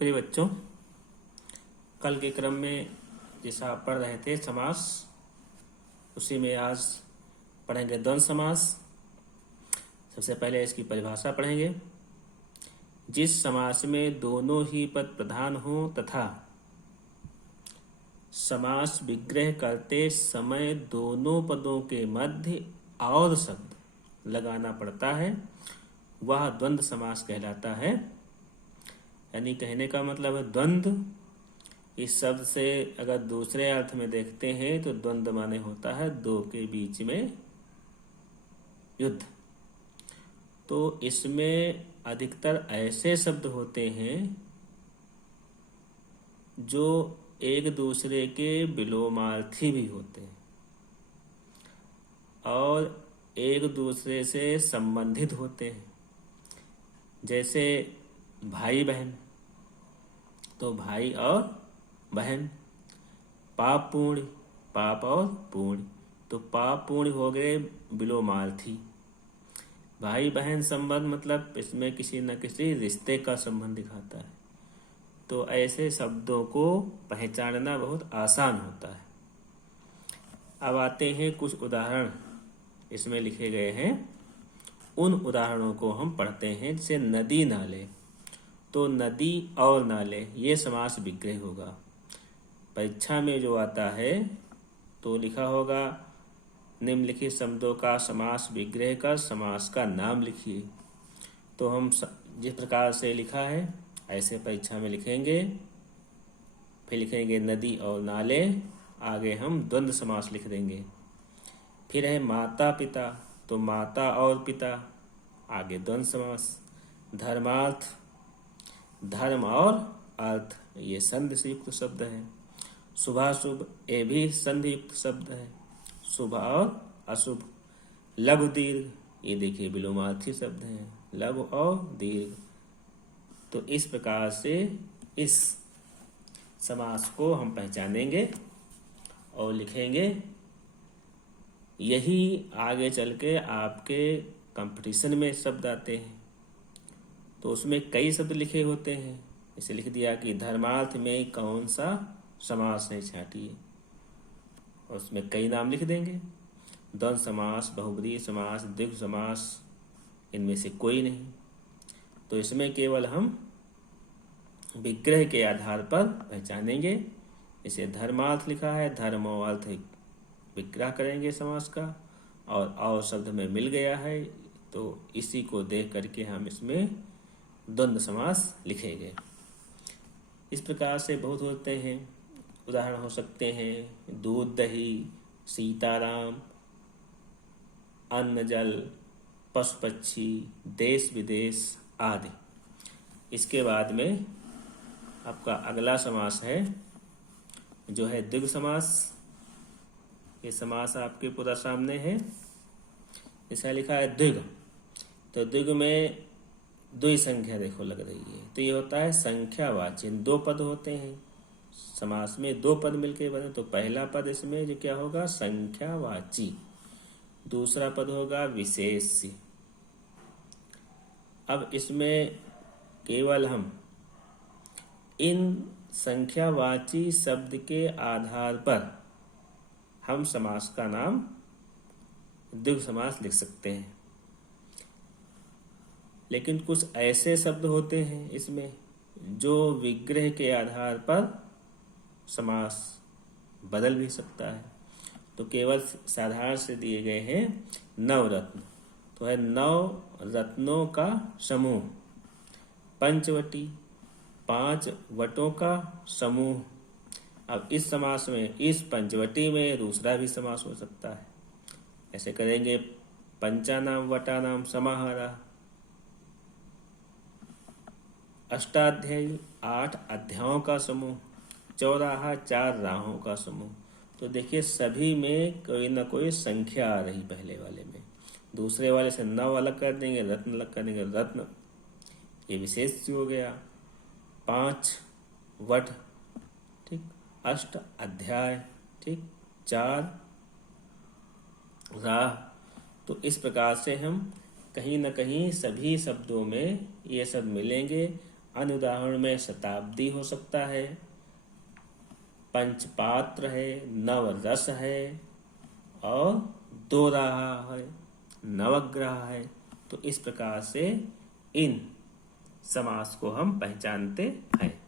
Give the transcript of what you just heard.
प्रिय बच्चों, कल के क्रम में जैसा आप पढ़ रहे थे समास, उसी में आज पढ़ेंगे द्वंद्व समास। सबसे पहले इसकी परिभाषा पढ़ेंगे। जिस समास में दोनों ही पद प्रधान हो तथा समास विग्रह करते समय दोनों पदों के मध्य और शब्द लगाना पड़ता है, वह द्वंद्व समास कहलाता है। यानी कहने का मतलब है द्वंद्व इस शब्द से अगर दूसरे अर्थ में देखते हैं तो द्वंद्व माने होता है दो के बीच में युद्ध। तो इसमें अधिकतर ऐसे शब्द होते हैं जो एक दूसरे के विलोमार्थी भी होते हैं और एक दूसरे से संबंधित होते हैं। जैसे भाई बहन, तो भाई और बहन। पाप पूर्ण, पाप और पूर्ण, तो पाप पूर्ण हो गए विलोमार्थी। भाई बहन संबंध मतलब इसमें किसी न किसी रिश्ते का संबंध दिखाता है। तो ऐसे शब्दों को पहचानना बहुत आसान होता है। अब आते हैं कुछ उदाहरण इसमें लिखे गए हैं, उन उदाहरणों को हम पढ़ते हैं। जैसे नदी नाले, तो नदी और नाले ये समास विग्रह होगा। परीक्षा में जो आता है तो लिखा होगा निम्नलिखित शब्दों का समास विग्रह कर समास का नाम लिखिए। तो हम जिस प्रकार से लिखा है ऐसे परीक्षा में लिखेंगे। फिर लिखेंगे नदी और नाले, आगे हम द्वंद्व समास लिख देंगे। फिर है माता पिता, तो माता और पिता, आगे द्वंद्व समास। धर्मार्थ, धर्म और अर्थ ये संधि से युक्त शब्द है। शुभाशुभ ये भी संधि युक्त शब्द है। शुभ और अशुभ। लघु दीर्घ ये देखिए विलोमार्थी शब्द हैं, लघु और दीर्घ। तो इस प्रकार से इस समास को हम पहचानेंगे और लिखेंगे। यही आगे चल के आपके कंपटीशन में शब्द आते हैं तो उसमें कई शब्द लिखे होते हैं। इसे लिख दिया कि धर्मार्थ में कौन सा समास है छांटिए, उसमें कई नाम लिख देंगे। द्वंद्व समास, बहुब्रीहि समास, द्विगु समास, इनमें से कोई नहीं। तो इसमें केवल हम विग्रह के आधार पर पहचानेंगे। इसे धर्मार्थ लिखा है, धर्म और अर्थ विग्रह करेंगे समास का, और शब्द में मिल गया है तो इसी को देख करके हम इसमें द्वंद्व समास लिखेंगे। इस प्रकार से बहुत होते हैं। उदाहरण हो सकते हैं दूध दही, सीताराम, अन्न जल, पशु पक्षी, देश विदेश आदि। इसके बाद में आपका अगला समास है जो है द्विगु समास। ये समास आपके पूरा सामने है। इसका लिखा है द्विगु, तो द्विगु में द्वि संख्या देखो लग रही है, तो ये होता है संख्यावाची। दो पद होते हैं समास में, दो पद मिलकर बने। तो पहला पद इसमें जो क्या होगा संख्यावाची, दूसरा पद होगा विशेष्य। अब इसमें केवल हम इन संख्यावाची शब्द के आधार पर हम समास का नाम द्विगु समास लिख सकते हैं। लेकिन कुछ ऐसे शब्द होते हैं इसमें जो विग्रह के आधार पर समास बदल भी सकता है। तो केवल साधारण से दिए गए हैं नवरत्न, तो है नव रत्नों का समूह। पंचवटी, पांच वटों का समूह। अब इस समास में इस पंचवटी में दूसरा भी समास हो सकता है। ऐसे करेंगे पंचानाम वटानाम समाहारा। अष्टाध्यायी, आठ अध्यायों का समूह। चौराहा, चार राहों का समूह। तो देखिए सभी में कोई ना कोई संख्या आ रही। पहले वाले में, दूसरे वाले से नव अलग कर देंगे, रत्न अलग कर देंगे, रत्न ये विशेष हो गया। पांच वट, ठीक, अष्ट अध्याय, ठीक, चार राह। तो इस प्रकार से हम कहीं न कहीं सभी शब्दों में ये सब मिलेंगे अन्य उदाहरण में शताब्दी हो सकता है, पंचपात्र है, नवरस है और दो रहा है, नवग्रह है। तो इस प्रकार से इन समास को हम पहचानते हैं।